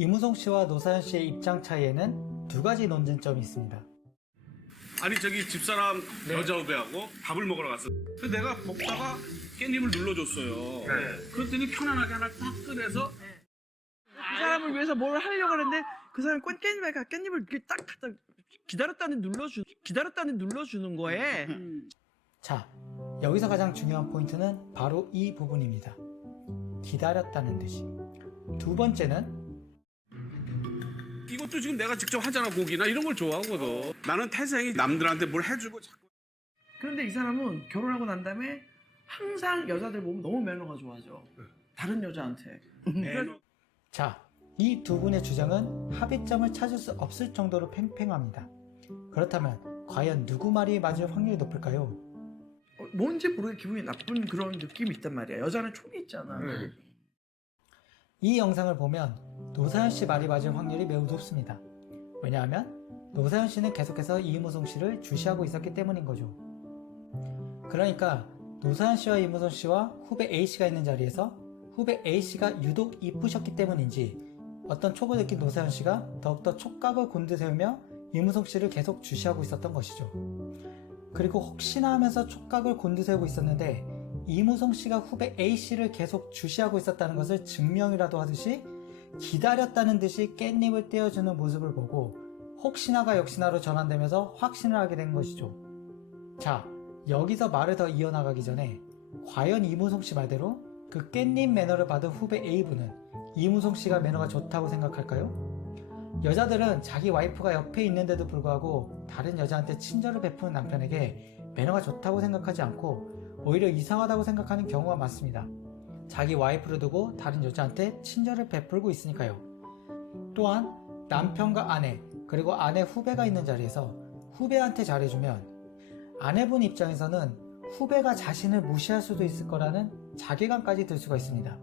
이무송 씨와 노사연 씨의 입장 차이에는 두 가지 논쟁점이 있습니다. 아니 저기 집사람 여자 후배하고 밥을 먹으러 갔어. 그래서 내가 먹다가 깻잎을 눌러줬어요. 그랬더니 편안하게 하나 딱 꺼내서 그 사람을 위해서 뭘 하려고 하는데 그 사람이 깻잎을 이렇게 딱 갖다 기다렸다는 눌러주는 거에. 자, 여기서 가장 중요한 포인트는 바로 이 부분입니다. 기다렸다는 듯이. 두 번째는 이것도 지금 내가 직접 하잖아. 고기나 이런 걸 좋아하거든. 나는 태생이 남들한테 뭘 해주고 자꾸 그런데 이 사람은 결혼하고 난 다음에 항상 여자들 보면 너무 매너가 좋아져. 다른 여자한테. 자, 이 두 분의 주장은 합의점을 찾을 수 없을 정도로 팽팽합니다. 그렇다면 과연 누구 말이 맞을 확률이 높을까요? 뭔지 모르게 기분이 나쁜 그런 느낌이 있단 말이야. 여자는 촉이 있잖아. 이 영상을 보면 노사연 씨 말이 맞을 확률이 매우 높습니다. 왜냐하면 노사연 씨는 계속해서 이무송 씨를 주시하고 있었기 때문인 거죠. 그러니까 노사연 씨와 이무송 씨와 후배 A씨가 있는 자리에서 후배 A씨가 유독 이쁘셨기 때문인지 어떤 촉을 느낀 노사연 씨가 더욱더 촉각을 곤두세우며 이무송 씨를 계속 주시하고 있었던 것이죠. 그리고 혹시나 하면서 촉각을 곤두세우고 있었는데 이무송 씨가 후배 A씨를 계속 주시하고 있었다는 것을 증명이라도 하듯이 기다렸다는 듯이 깻잎을 떼어주는 모습을 보고 혹시나가 역시나로 전환되면서 확신을 하게 된 것이죠. 자, 여기서 말을 더 이어나가기 전에 과연 이무송 씨 말대로 그 깻잎 매너를 받은 후배 A분은 이무송 씨가 매너가 좋다고 생각할까요? 여자들은 자기 와이프가 옆에 있는데도 불구하고 다른 여자한테 친절을 베푸는 남편에게 매너가 좋다고 생각하지 않고 오히려 이상하다고 생각하는 경우가 많습니다. 자기 와이프를 두고 다른 여자한테 친절을 베풀고 있으니까요. 또한 남편과 아내 그리고 아내 후배가 있는 자리에서 후배한테 잘해주면 아내분 입장에서는 후배가 자신을 무시할 수도 있을 거라는 자괴감까지 들 수가 있습니다.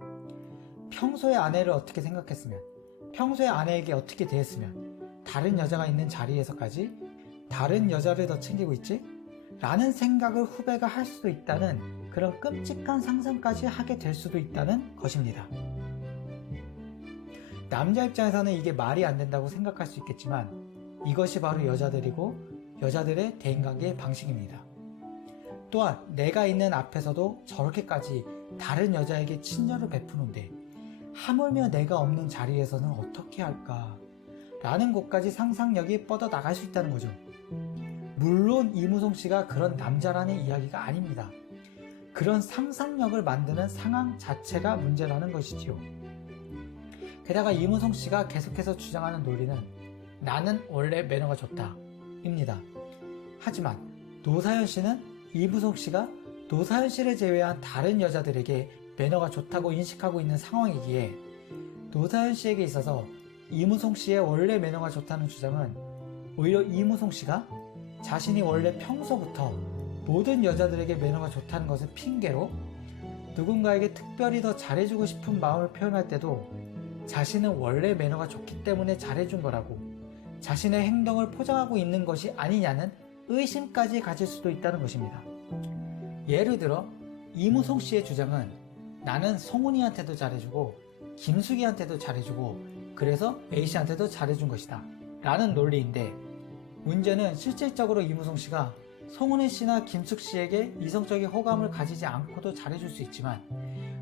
평소에 아내를 어떻게 생각했으면, 평소에 아내에게 어떻게 대했으면 다른 여자가 있는 자리에서까지 다른 여자를 더 챙기고 있지? 라는 생각을 후배가 할 수도 있다는 그런 끔찍한 상상까지 하게 될 수도 있다는 것입니다. 남자 입장에서는 이게 말이 안 된다고 생각할 수 있겠지만 이것이 바로 여자들이고 여자들의 대인관계의 방식입니다. 또한 내가 있는 앞에서도 저렇게까지 다른 여자에게 친절을 베푸는데 하물며 내가 없는 자리에서는 어떻게 할까? 라는 곳까지 상상력이 뻗어나갈 수 있다는 거죠. 물론 이무송 씨가 그런 남자라는 이야기가 아닙니다. 그런 상상력을 만드는 상황 자체가 문제라는 것이지요. 게다가 이무송 씨가 계속해서 주장하는 논리는 나는 원래 매너가 좋다 입니다. 하지만 노사연 씨는 이무송 씨가 노사연 씨를 제외한 다른 여자들에게 매너가 좋다고 인식하고 있는 상황이기에 노사연 씨에게 있어서 이무송 씨의 원래 매너가 좋다는 주장은 오히려 이무송 씨가 자신이 원래 평소부터 모든 여자들에게 매너가 좋다는 것을 핑계로 누군가에게 특별히 더 잘해주고 싶은 마음을 표현할 때도 자신은 원래 매너가 좋기 때문에 잘해준 거라고 자신의 행동을 포장하고 있는 것이 아니냐는 의심까지 가질 수도 있다는 것입니다. 예를 들어 이무송 씨의 주장은 나는 송은이한테도 잘해주고 김숙이한테도 잘해주고 그래서 A씨한테도 잘해준 것이다 라는 논리인데 문제는 실질적으로 이무송 씨가 송은희 씨나 김숙 씨에게 이성적인 호감을 가지지 않고도 잘해줄 수 있지만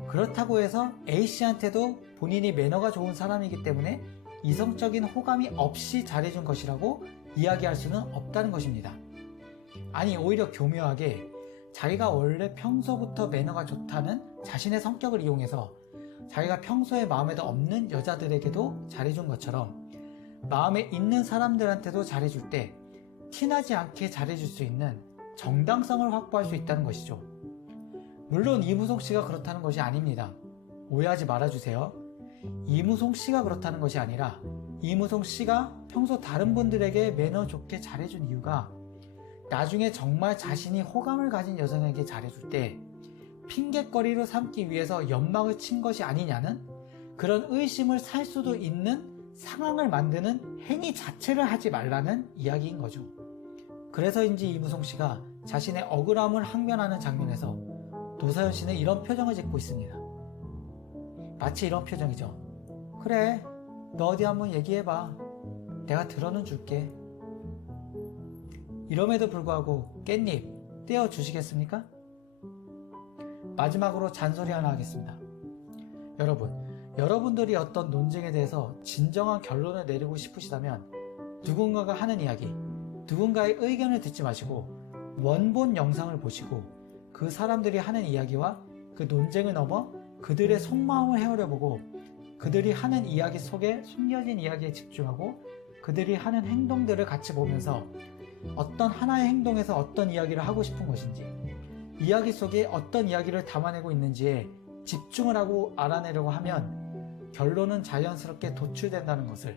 그렇다고 해서 A씨한테도 본인이 매너가 좋은 사람이기 때문에 이성적인 호감이 없이 잘해준 것이라고 이야기할 수는 없다는 것입니다. 아니 오히려 교묘하게 자기가 원래 평소부터 매너가 좋다는 자신의 성격을 이용해서 자기가 평소에 마음에도 없는 여자들에게도 잘해준 것처럼 마음에 있는 사람들한테도 잘해줄 때 티나지 않게 잘해줄 수 있는 정당성을 확보할 수 있다는 것이죠. 물론 이무송 씨가 그렇다는 것이 아닙니다. 오해하지 말아주세요. 이무송 씨가 그렇다는 것이 아니라 이무송 씨가 평소 다른 분들에게 매너 좋게 잘해준 이유가 나중에 정말 자신이 호감을 가진 여성에게 잘해줄 때 핑계거리로 삼기 위해서 연막을 친 것이 아니냐는 그런 의심을 살 수도 있는 상황을 만드는 행위 자체를 하지 말라는 이야기인 거죠. 그래서인지 이무송 씨가 자신의 억울함을 항변하는 장면에서 노사연 씨는 이런 표정을 짓고 있습니다. 마치 이런 표정이죠. 그래, 너 어디 한번 얘기해봐. 내가 들어는 줄게. 이럼에도 불구하고 깻잎 떼어주시겠습니까? 마지막으로 잔소리 하나 하겠습니다. 여러분들이 어떤 논쟁에 대해서 진정한 결론을 내리고 싶으시다면 누군가가 하는 이야기, 누군가의 의견을 듣지 마시고 원본 영상을 보시고 그 사람들이 하는 이야기와 그 논쟁을 넘어 그들의 속마음을 헤아려보고 그들이 하는 이야기 속에 숨겨진 이야기에 집중하고 그들이 하는 행동들을 같이 보면서 어떤 하나의 행동에서 어떤 이야기를 하고 싶은 것인지, 이야기 속에 어떤 이야기를 담아내고 있는지에 집중을 하고 알아내려고 하면 결론은 자연스럽게 도출된다는 것을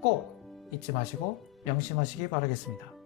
꼭 잊지 마시고 명심하시기 바라겠습니다.